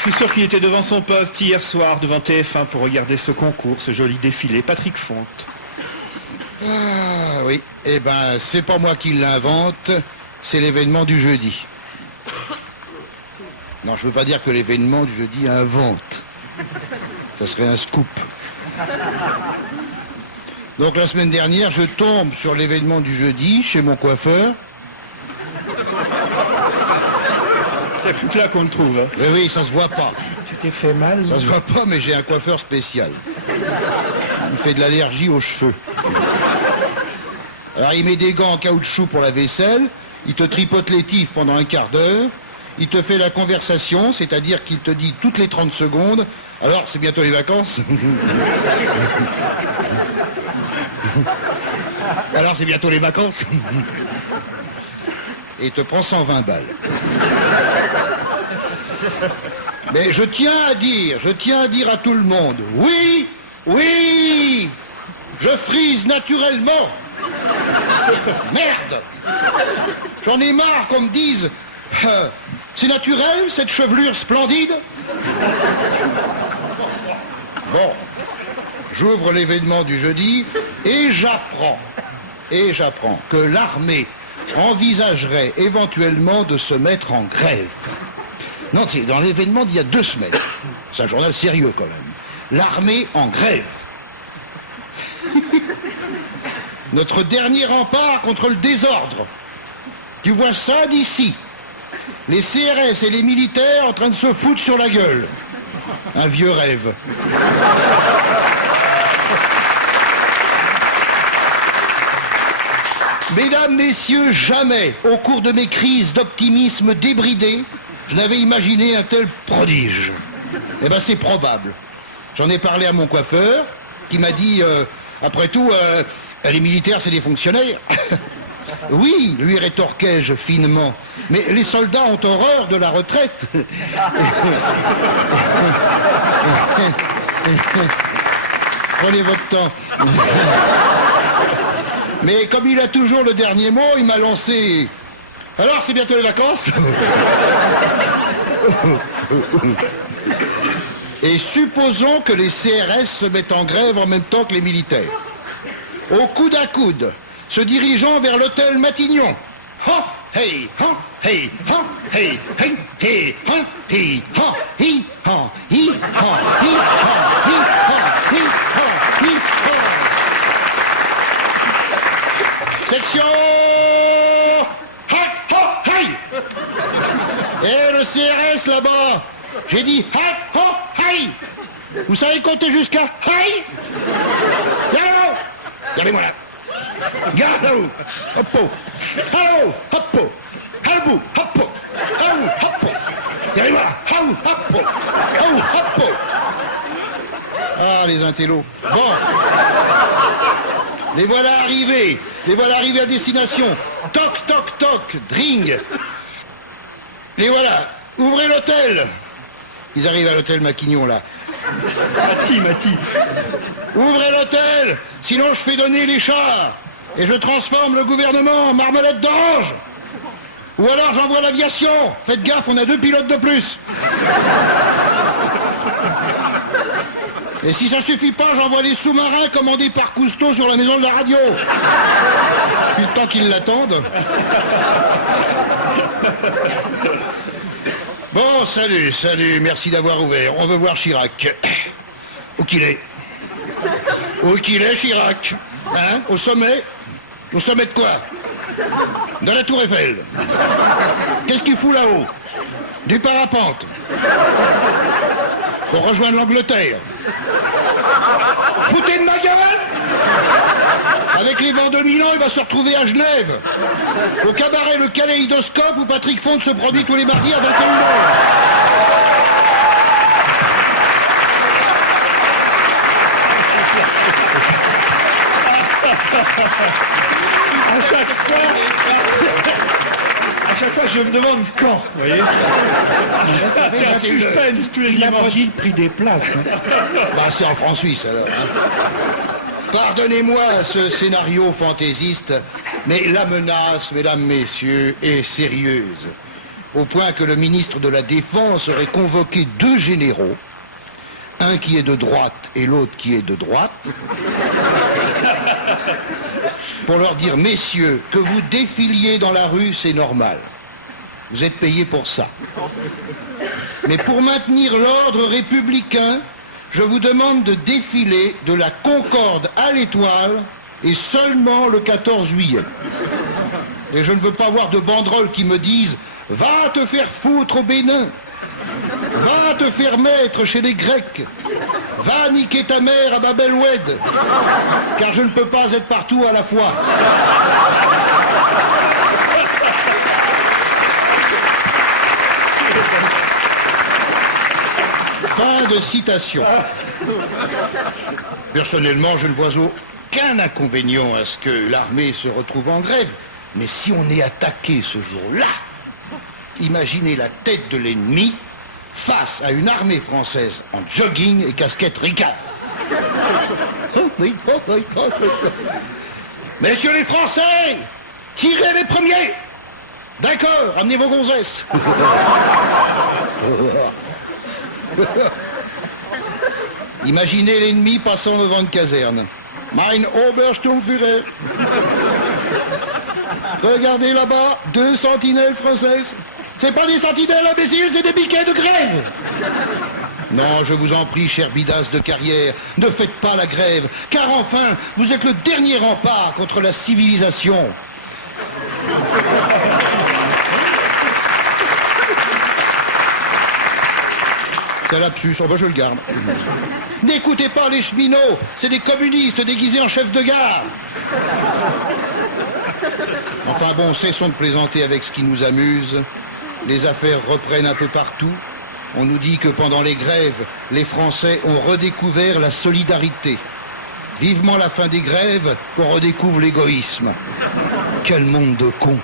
Je suis sûr qu'il était devant son poste hier soir, devant TF1, pour regarder ce concours, ce joli défilé. Patrick Fonte. Ah oui, eh ben c'est pas moi qui l'invente, c'est l'événement du jeudi. Non, je veux pas dire que l'événement du jeudi invente. Ça serait un scoop. Donc la semaine dernière, je tombe sur l'événement du jeudi chez mon coiffeur. Il n'y a plus que là qu'on le trouve. Hein. Eh oui, ça se voit pas. Tu t'es fait mal? Ça se voit pas, mais j'ai un coiffeur spécial. Il fait de l'allergie aux cheveux. Alors il met des gants en caoutchouc pour la vaisselle, il te tripote les tifs pendant un quart d'heure, il te fait la conversation, c'est-à-dire qu'il te dit toutes les 30 secondes, alors c'est bientôt les vacances. Alors c'est bientôt les vacances. Et il te prend 120 balles. Mais je tiens à dire à tout le monde, oui, je frise naturellement. Merde! J'en ai marre qu'on me dise, c'est naturel cette chevelure splendide? Bon, j'ouvre l'événement du jeudi et j'apprends que l'armée envisagerait éventuellement de se mettre en grève. Non, c'est dans l'événement d'il y a 2 semaines. C'est un journal sérieux quand même. L'armée en grève. Notre dernier rempart contre le désordre. Tu vois ça d'ici. Les CRS et les militaires en train de se foutre sur la gueule. Un vieux rêve. Mesdames, messieurs, jamais, au cours de mes crises d'optimisme débridé, je n'avais imaginé un tel prodige. Eh ben, c'est probable. J'en ai parlé à mon coiffeur, qui m'a dit, après tout, les militaires, c'est des fonctionnaires. Oui, lui rétorquai-je finement, mais les soldats ont horreur de la retraite. Prenez votre temps. Mais comme il a toujours le dernier mot, il m'a lancé... Alors, c'est bientôt les vacances? Et supposons que les CRS se mettent en grève en même temps que les militaires. Au coude à coude, se dirigeant vers l'hôtel Matignon. Ha, hey, ha, hey, ha, hey, hey, hey, ha, hey, ha, hi, ha, hi, ha, hi, ha, hi, ha, hi, ha, hi, ha. Section hack, ha, hey. Et le CRS là-bas, j'ai dit hack, ha, hey. Vous savez compter jusqu'à hey? Là-haut. Regardez-moi là. Garde là-haut. Hop-po. Allô. Hop-po. Allô. Hop-po. Allô. Hop-po. Regardez-moi là. Allô. Hop-po. Allô. Hop-po. Ah, les intellos. Bon. Les voilà arrivés. Les voilà arrivés à destination. Toc, toc, toc. Dring. Les voilà. Ouvrez l'hôtel. Ils arrivent à l'hôtel Maquignon là. Mati. Ouvrez l'hôtel, sinon je fais donner les chars et je transforme le gouvernement en marmelade d'orange. Ou alors j'envoie l'aviation. Faites gaffe, on a 2 pilotes de plus. Et si ça suffit pas, j'envoie les sous-marins commandés par Cousteau sur la maison de la radio. Depuis le temps qu'ils l'attendent. Bon, salut, merci d'avoir ouvert. On veut voir Chirac. Où qu'il est? Où qu'il est, Chirac? Hein? Au sommet? Au sommet de quoi? Dans la tour Eiffel. Qu'est-ce qu'il fout là-haut? Du parapente. Pour rejoindre l'Angleterre. Foutez de ma gueule! Avec les vents de Milan, il va se retrouver à Genève. Au cabaret Le Kaléidoscope où Patrick Fonte se produit tous les mardis à 21h. À chaque fois, je me demande quand, vous voyez. C'est un suspense tous les Il a dimanches. pas dit le prix des places. Hein. Bah, c'est en francs suisses alors. Hein. Pardonnez-moi ce scénario fantaisiste, mais la menace, mesdames, messieurs, est sérieuse. au point que le ministre de la Défense aurait convoqué 2 généraux, un qui est de droite et l'autre qui est de droite, pour leur dire, messieurs, que vous défiliez dans la rue, c'est normal. Vous êtes payés pour ça. Mais pour maintenir l'ordre républicain, je vous demande de défiler de la Concorde à l'Étoile et seulement le 14 juillet. Et je ne veux pas voir de banderoles qui me disent « Va te faire foutre au Bénin !»« Va te faire mettre chez les Grecs !»« Va niquer ta mère à Bab el-Oued !» Car je ne peux pas être partout à la fois. Fin de citation. Personnellement, je ne vois aucun inconvénient à ce que l'armée se retrouve en grève. Mais si on est attaqué ce jour-là, imaginez la tête de l'ennemi face à une armée française en jogging et casquette Ricard. Messieurs les Français, tirez les premiers. D'accord, amenez vos gonzesses. Imaginez l'ennemi passant devant une caserne. Mein Obersturmführer. Regardez là-bas, 2 sentinelles françaises. C'est pas des sentinelles imbéciles, c'est des piquets de grève. Non, je vous en prie, cher bidas de carrière, ne faites pas la grève, car enfin, vous êtes le dernier rempart contre la civilisation. C'est un lapsus, oh ben je le garde. N'écoutez pas les cheminots, c'est des communistes déguisés en chefs de gare. Enfin bon, cessons de plaisanter avec ce qui nous amuse. Les affaires reprennent un peu partout. On nous dit que pendant les grèves, les Français ont redécouvert la solidarité. Vivement la fin des grèves, qu'on redécouvre l'égoïsme. Quel monde de cons.